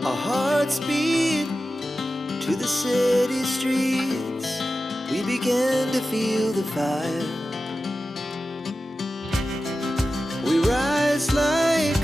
Our hearts beat to the city streets. We began to feel the fire. We rise like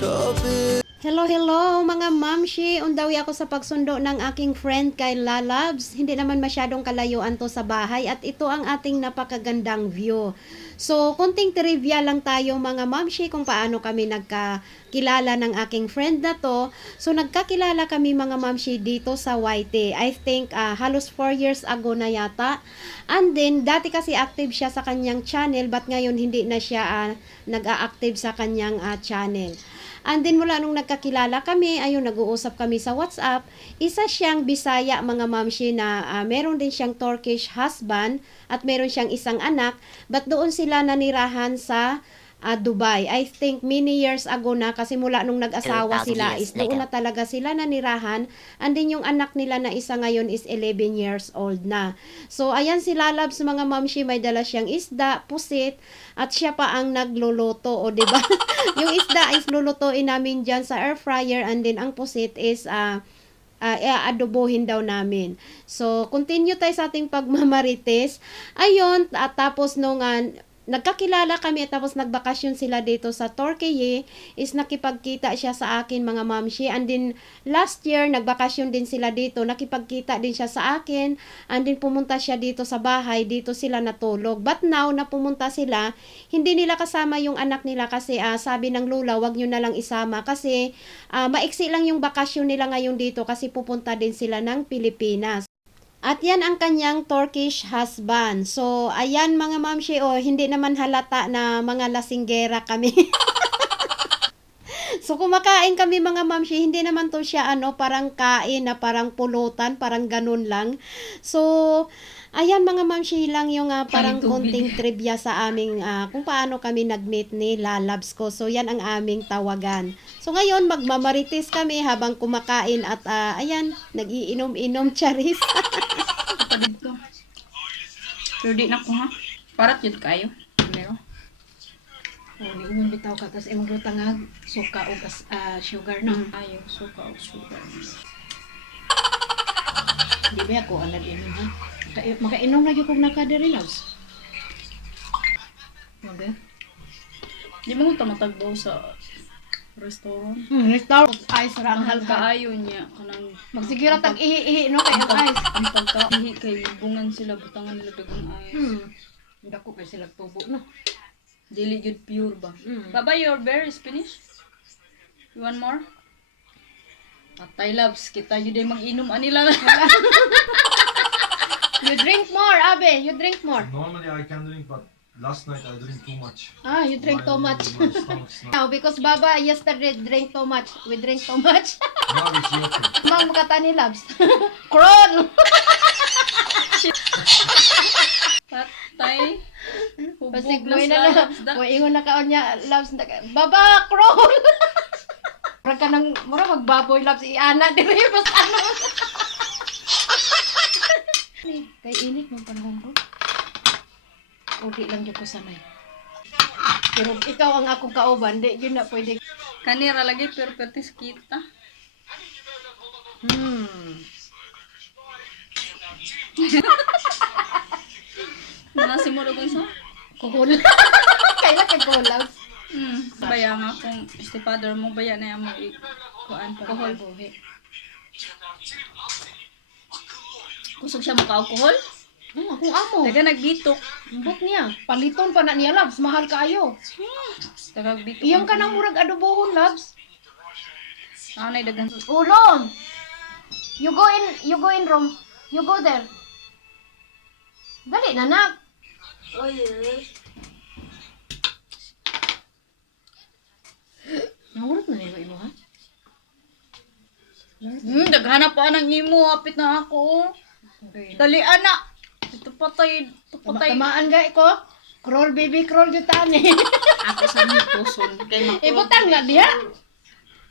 tall buildings. Hello, hello mga mamshi. Undawi ako sa pagsundo ng aking friend kay Lalabs. Hindi naman masyadong kalayuan to sa bahay at ito ang ating napakagandang view. So, konting trivia lang tayo mga mamshi kung paano kami nagkakilala ng aking friend na to. So, nagkakilala kami mga mamshi dito sa YT. I think halos 4 years ago na yata. And then, dati kasi active siya sa kanyang channel but ngayon hindi na siya nag-a-active sa kanyang channel. And then mula nung nagkakilala kami, ayun, nag-uusap kami sa WhatsApp. Isa siyang Bisaya mga mamshi na meron din siyang Turkish husband at meron siyang isang anak. But doon sila nanirahan sa Dubai. I think many years ago na kasi mula nung nag-asawa sila is doon na talaga sila nanirahan. And then yung anak nila na isa ngayon is 11 years old na. So ayan si Lalabs mga mamshi, may dala siyang isda, pusit, at siya pa ang nagluluto, o diba? Yung isda is lulutuin namin dyan sa air fryer and then ang pusit is adobohin daw namin. So, continue tayo sa ating pagmamarites. Ayun, at tapos nung nagkakilala kami tapos nagbakasyon sila dito sa Turkey is nakipagkita siya sa akin mga mamshi, and then last year nagbakasyon din sila dito, nakipagkita din siya sa akin, and then pumunta siya dito sa bahay, dito sila natulog. But now na pumunta sila, hindi nila kasama yung anak nila kasi sabi ng lula wag nyo na lang isama kasi maiksi lang yung bakasyon nila ngayon dito kasi pupunta din sila ng Pilipinas. At yan ang kanyang Turkish husband. So, ayan mga mamshi, hindi naman halata na mga lasinggera kami. So, kumakain kami mga mamshi, hindi naman to siya parang kain na parang pulutan, parang ganun lang. So, ayan mga mamshi lang yung parang konting trivia sa aming kung paano kami nag-meet ni Lalabs ko. So, yan ang aming tawagan. So, ngayon, magmamarites kami habang kumakain at ayan, nag-iinom-inom charis. Kapatid ko. Pero di na ko ha. Parat yun kayo. Meron. Ingon bitaw ka, tapos imong rutangag, suka o sugar na. Ayaw, suka o sugar. Di ba ako ang nag-inom ha? Makainom lagi kong nakaderilaws. Okay. Di mo ko matagbaw sa restaurant. Restaurant ice ra ang Mahal halka. kaayo niya. Kanang Magsigira tag ihi no kay ang ice. ang pagkaihi kay bungan sila, butangan nila dagang ice. Dako kay sila tubo no. Dili yun pure ba? Baba, your bear is finished? You want more? Patay loves, kita yun din mag-inom anila. You drink more, Abe. You drink more. Normally I can drink, but last night I drink too much. You drink too much. My stomach's not. Now, because Baba yesterday drink too much. We drink too much. Now it's okay. Mang mukata ni Labs. Kron! Patay. Hubog Pasigmoy na na sa lang. loves da. O, ingon na kaon niya, Labs. Baba, Kron! Mura ka nang, mura magbaboy, Labs. Iana, dili, mas ano. Kay init mong panahon ko. Udi lang dyan ko sanay. Pero ikaw ang akong kauban, di yun na pwede. Kanira lagi pero pertis kita. Nasi mo rin sa? Kuhul. Kailan kay kuhul. Baya nga kung stepfather mo, baya na yung mo kuan pa. Kuhul buhi. Kusog siya maka-alcohol? Akong amo. Taga nagbitok. Ambot niya. Paliton pa na niya, Labs. Mahal kaayo. Taga nagbitok. Iyang ka ng murag adobohon, Labs. Anay dagan. Ulon! You go in room. You go there. Dali, nanak. Oh, yes. Nahurot na niyo imo, ha? Daghanap pa ng imo, apit na ako. Dali anak. Ito patay. Tamaan ga ko. Crawl, baby, crawl dito tani. Ako sa mga puson. Kay Ibutang na diha.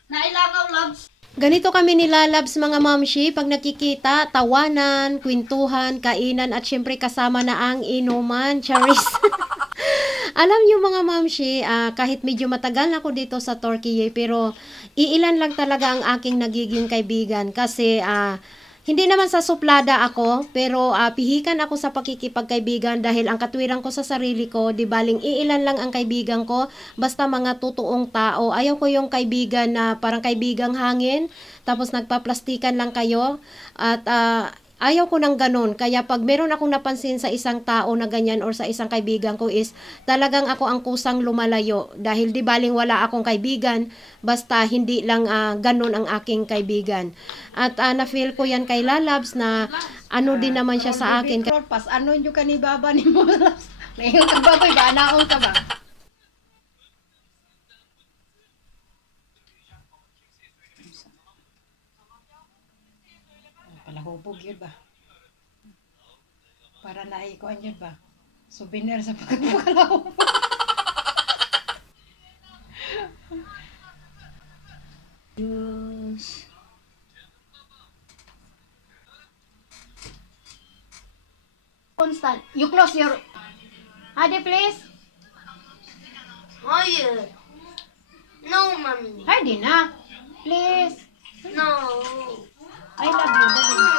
Nailangaw loves. Ganito kami ni Lalabs mga mamshi, pag nakikita, tawanan, kwentuhan, kainan, at syempre kasama na ang inuman, charis. Alam niyo mga mamshi, kahit medyo matagal na ako dito sa Turkey, pero iilan lang talaga ang aking nagiging kaibigan kasi hindi naman sa suplada ako, pero pihikan ako sa pakikipagkaibigan dahil ang katwiran ko sa sarili ko, di baling iilan lang ang kaibigan ko, basta mga totoong tao. Ayaw ko yung kaibigan na parang kaibigang hangin, tapos nagpaplastikan lang kayo, at ayaw ko ng ganun. Kaya pag meron akong napansin sa isang tao na ganyan or sa isang kaibigan ko is talagang ako ang kusang lumalayo. Dahil di baling wala akong kaibigan, basta hindi lang ganun ang aking kaibigan. At na-feel ko yan kay Lalabs na ano din naman siya sa akin. Pas ano yung kanibaba ni mo? Ngayon ka ba ba? Anaon ka ba? Palahubog yun ba? Para naikuan yun ba? Souvenir sa pagkakalahubog. Diyos. Constant. You close your... Hadi, please. Hayır. No, mommy. Hadi na. Please. No. I love you. Dali. No.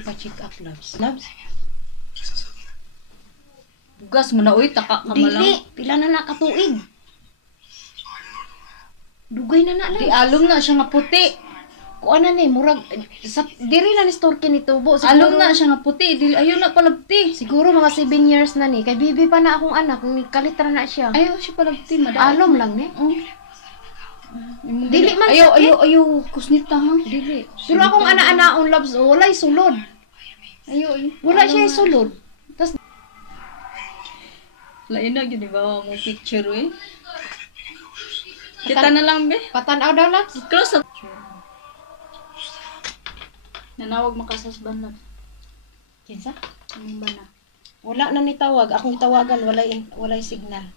Pa-check up, Labs. Labs? Bugas mo na, uy. Taka ka Dili, pila na nakatuig. Dugay na na lang. Di alum na siya nga puti. Kuan na ni, murag, diri na ni storke ni tubo. Alum na siya nga puti. Di, ayun na palagti. Siguro mga 7 years na ni. Kay bibi pa na akong anak, kalitra na siya. Ayaw siya palagti, madami. Alom lang ni. Dili man ayaw, sakit. ayaw, kusnita ha. Dili. Pero akong ana-anaon, Labs, walay sulod. Ayaw, ayaw. Wala siya sulod. Tas Lain na, ginibawa mo picture, eh. Kita na lang, be. patanaw daw, Labs. Close up. Nanawag makasasban lang. Kinsa? Anong ba na? Wala na ni tawag. Akong tawagan, walay signal.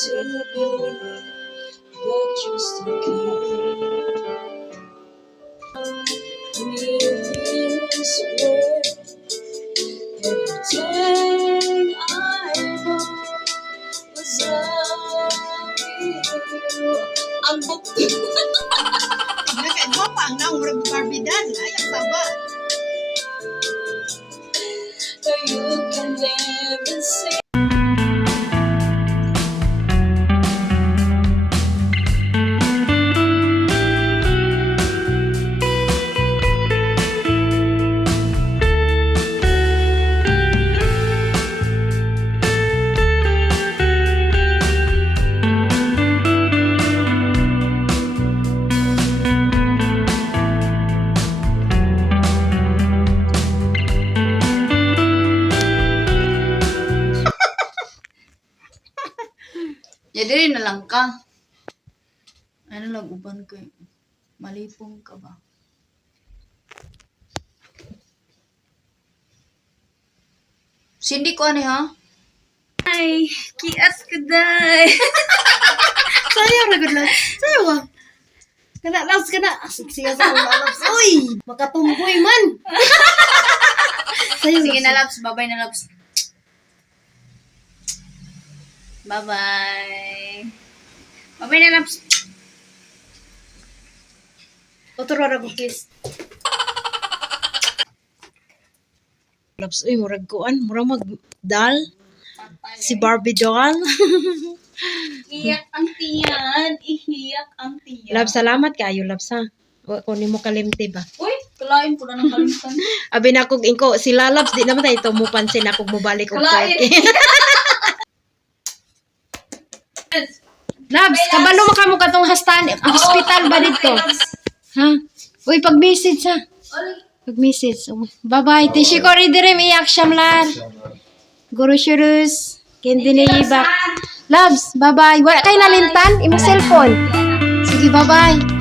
To believe that you still care. this world. Everything I know was of you. Ang Naka-gwapa ang naurag Barbie doll. Ay, ang saba. you can never say. Ya, diri na lang ka. Ano lang, uban ko eh. Malipong ka ba? Cindy ko ano ha? Ay, kias ko day. Sayaw na gud lang. Sayaw ah. Kana labs kana. Siya sa mga labs. Uy, makatumboy man. Sayaw. Sige na, Labs. Bye-bye na, Labs. Bye-bye. Bye-bye na, Labs. Otro ra ko kiss. Labs, uy, murag kuan, murag magdal. Si Barbie doll. Iyak ang tiyan. Ihiyak ang tiyan. Labs, salamat kayo, Labs ha. O, kung mo kalimti ba? Uy, kalain po na ng kalimutan. Abi na kog ingko, sila Labs, di naman tayo mupansin ako mubalik og Kalain. Labs, kabalo mo kamo katong hospital ba dito? Ha? Uy, pag-message ha. Pag-message. Bye-bye. Tishi ko rin dire, iyak siyamlar. Guru shurus. Kendi na ibak. Labs, bye-bye. Wala kayo nalintan? Imo cellphone. Sige, bye-bye.